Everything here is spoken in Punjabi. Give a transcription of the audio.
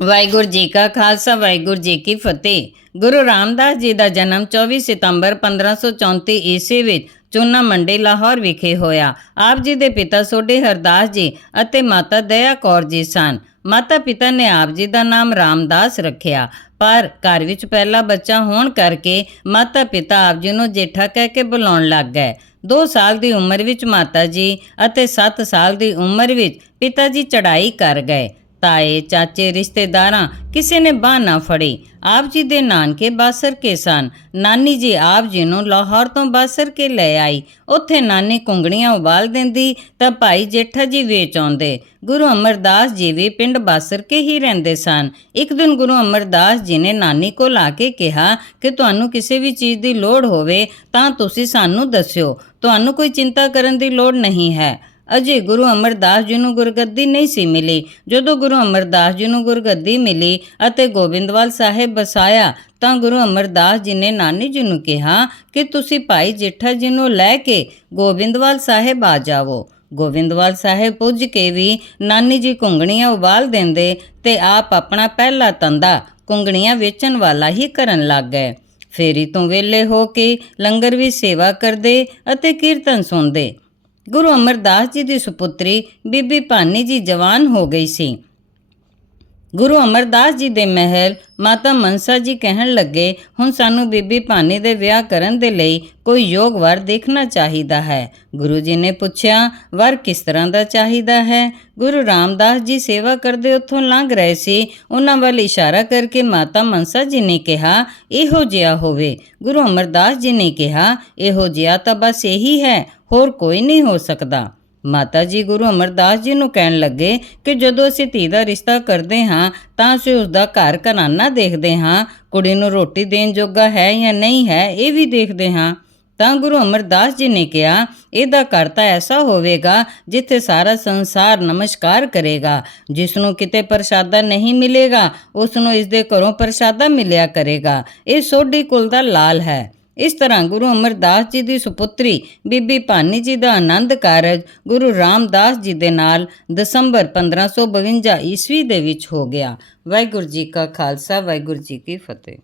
ਵਾਹਿਗੁਰੂ ਜੀ ਕਾ ਖਾਲਸਾ, ਵਾਹਿਗੁਰੂ ਜੀ ਕੀ ਫਤਿਹ। ਗੁਰੂ ਰਾਮਦਾਸ ਜੀ ਦਾ ਜਨਮ 24 ਸਤੰਬਰ 1534 ਈਸਵੀ ਵਿੱਚ ਚੂਨਾ ਮੰਡੀ ਲਾਹੌਰ ਵਿਖੇ ਹੋਇਆ। ਆਪ ਜੀ ਦੇ ਪਿਤਾ ਸੋਢੀ ਹਰਦਾਸ ਜੀ ਅਤੇ ਮਾਤਾ ਦਇਆ ਕੌਰ ਜੀ ਸਨ। ਮਾਤਾ ਪਿਤਾ ਨੇ ਆਪ ਜੀ ਦਾ ਨਾਮ ਰਾਮਦਾਸ ਰੱਖਿਆ। ਪਰ ਘਰ ਵਿੱਚ ਪਹਿਲਾ ਬੱਚਾ ਹੋਣ ਕਰਕੇ ਮਾਤਾ ਪਿਤਾ ਆਪ ਜੀ ਨੂੰ ਜੇਠਾ ਕਹਿ ਕੇ ਬੁਲਾਉਣ ਲੱਗ ਗਏ। 2 ਸਾਲ ਦੀ ਉਮਰ ਵਿੱਚ ਮਾਤਾ ਜੀ ਅਤੇ 7 ਸਾਲ ਦੀ ਉਮਰ ਵਿੱਚ ਪਿਤਾ ਜੀ ਚੜ੍ਹਾਈ ਕਰ ਗਏ। ਤਾਏ, ਚਾਚੇ, ਰਿਸ਼ਤੇਦਾਰਾਂ ਕਿਸੇ ਨੇ ਬਾਹ ਨਾ ਫੜੀ। ਆਪ ਜੀ ਦੇ ਨਾਨਕੇ ਬਾਸਰ ਕੇ ਸਨ। ਨਾਨੀ ਜੀ ਆਪ ਜੀ ਨੂੰ ਲਾਹੌਰ ਤੋਂ ਬਾਸਰ ਕੇ ਲੈ ਆਈ। ਉੱਥੇ ਨਾਨੀ ਕੁੰਗੜੀਆਂ ਉਬਾਲ ਦਿੰਦੀ ਤਾਂ ਭਾਈ ਜੇਠਾ ਜੀ ਵੇਚ ਆਉਂਦੇ। ਗੁਰੂ ਅਮਰਦਾਸ ਜੀ ਵੀ ਪਿੰਡ ਬਾਸਰ ਕੇ ਹੀ ਰਹਿੰਦੇ ਸਨ। ਇੱਕ ਦਿਨ ਗੁਰੂ ਅਮਰਦਾਸ ਜੀ ਨੇ ਨਾਨੀ ਕੋਲ ਆ ਕੇ ਕਿਹਾ ਕਿ ਤੁਹਾਨੂੰ ਕਿਸੇ ਵੀ ਚੀਜ਼ ਦੀ ਲੋੜ ਹੋਵੇ ਤਾਂ ਤੁਸੀਂ ਸਾਨੂੰ ਦੱਸਿਓ। ਤੁਹਾਨੂੰ ਕੋਈ ਚਿੰਤਾ ਕਰਨ ਦੀ ਲੋੜ ਨਹੀਂ ਹੈ। ਅਜੇ ਗੁਰੂ ਅਮਰਦਾਸ ਜੀ ਨੂੰ ਗੁਰਗੱਦੀ ਨਹੀਂ ਸੀ ਮਿਲੀ। ਜਦੋਂ ਗੁਰੂ ਅਮਰਦਾਸ ਜੀ ਨੂੰ ਗੁਰਗੱਦੀ ਮਿਲੀ ਅਤੇ ਗੋਬਿੰਦਵਾਲ ਸਾਹਿਬ ਬਸਾਇਆ ਤਾਂ ਗੁਰੂ ਅਮਰਦਾਸ ਜੀ ਨੇ ਨਾਨੀ ਜੀ ਨੂੰ ਕਿਹਾ ਕਿ ਤੁਸੀਂ ਭਾਈ ਜੇਠਾ ਜੀ ਨੂੰ ਲੈ ਕੇ ਗੋਬਿੰਦਵਾਲ ਸਾਹਿਬ ਆ ਜਾਵੋ। ਗੋਬਿੰਦਵਾਲ ਸਾਹਿਬ ਪੁੱਜ ਕੇ ਵੀ ਨਾਨੀ ਜੀ ਕੁੰਗਣੀਆਂ ਉਬਾਲ ਦਿੰਦੇ ਤੇ ਆਪ ਆਪਣਾ ਪਹਿਲਾ ਤੰਦਾ ਕੁੰਗਣੀਆਂ ਵੇਚਣ ਵਾਲਾ ਹੀ ਕਰਨ ਲੱਗ ਗਏ। ਫੇਰੀ ਤੋਂ ਵੇਲੇ ਹੋ ਕੇ ਲੰਗਰ ਵੀ ਸੇਵਾ ਕਰਦੇ ਅਤੇ ਕੀਰਤਨ ਸੁਣਦੇ। ਗੁਰੂ ਅਮਰਦਾਸ ਜੀ ਦੀ ਸੁਪੁੱਤਰੀ ਬੀਬੀ ਭਾਨੀ ਜੀ ਜਵਾਨ ਹੋ ਗਈ ਸੀ। ਗੁਰੂ ਅਮਰਦਾਸ ਜੀ ਦੇ ਮਹਿਲ ਮਾਤਾ ਮਨਸਾ ਜੀ ਕਹਿਣ ਲੱਗੇ, ਹੁਣ ਸਾਨੂੰ ਬੀਬੀ ਭਾਨੀ ਦੇ ਵਿਆਹ ਕਰਨ ਦੇ ਲਈ ਕੋਈ ਯੋਗ ਵਰ ਦੇਖਣਾ ਚਾਹੀਦਾ ਹੈ। ਗੁਰੂ ਜੀ ਨੇ ਪੁੱਛਿਆ, ਵਰ ਕਿਸ ਤਰ੍ਹਾਂ ਦਾ ਚਾਹੀਦਾ ਹੈ? ਗੁਰੂ ਰਾਮਦਾਸ ਜੀ ਸੇਵਾ ਕਰਦੇ ਉੱਥੋਂ ਲੰਘ ਰਹੇ ਸੀ। ਉਹਨਾਂ ਵੱਲ ਇਸ਼ਾਰਾ ਕਰਕੇ ਮਾਤਾ ਮਨਸਾ ਜੀ ਨੇ ਕਿਹਾ, ਇਹੋ ਜਿਹਾ ਹੋਵੇ। ਗੁਰੂ ਅਮਰਦਾਸ ਜੀ ਨੇ ਕਿਹਾ, ਇਹੋ ਜਿਹਾ ਤਾਂ ਬਸ ਇਹੀ ਹੈ, ਹੋਰ ਕੋਈ ਨਹੀਂ ਹੋ ਸਕਦਾ। ਮਾਤਾ ਜੀ ਗੁਰੂ ਅਮਰਦਾਸ ਜੀ ਨੂੰ ਕਹਿਣ ਲੱਗੇ ਕਿ ਜਦੋਂ ਅਸੀਂ ਧੀ ਦਾ ਰਿਸ਼ਤਾ ਕਰਦੇ ਹਾਂ, ਤਾਂ ਅਸੀਂ ਉਸ ਦਾ ਘਰ ਘਰਾਨਾ ਦੇਖਦੇ ਹਾਂ। ਕੁੜੀ ਨੂੰ ਰੋਟੀ ਦੇਣ ਜੋਗਾ ਹੈ ਜਾਂ ਨਹੀਂ ਹੈ, ਇਹ ਵੀ ਦੇਖਦੇ ਹਾਂ। ਤਾਂ ਗੁਰੂ ਅਮਰਦਾਸ ਜੀ ਨੇ ਕਿਹਾ, ਇਹਦਾ ਘਰ ਤਾਂ ਐਸਾ ਹੋਵੇਗਾ ਜਿੱਥੇ ਸਾਰਾ ਸੰਸਾਰ ਨਮਸਕਾਰ ਕਰੇਗਾ। ਜਿਸ ਨੂੰ ਕਿਤੇ ਪ੍ਰਸ਼ਾਦਾ ਨਹੀਂ ਮਿਲੇਗਾ, ਉਸ ਨੂੰ ਇਸ ਦੇ ਘਰੋਂ ਪ੍ਰਸ਼ਾਦਾ ਮਿਲਿਆ ਕਰੇਗਾ। ਇਹ ਸੋਢੀ ਕੁਲ ਦਾ ਲਾਲ ਹੈ। ਇਸ ਤਰ੍ਹਾਂ ਗੁਰੂ ਅਮਰਦਾਸ ਜੀ ਦੀ ਸੁਪੁੱਤਰੀ ਬੀਬੀ ਭਾਨੀ ਜੀ ਦਾ ਆਨੰਦ ਕਾਰਜ ਗੁਰੂ ਰਾਮਦਾਸ ਜੀ ਦੇ ਨਾਲ ਦਸੰਬਰ 1552 ਈਸਵੀ ਦੇ ਵਿੱਚ ਹੋ ਗਿਆ। ਵਾਹਿਗੁਰੂ ਜੀ ਕਾ ਖਾਲਸਾ, ਵਾਹਿਗੁਰੂ ਜੀ ਕੀ ਫਤਿਹ।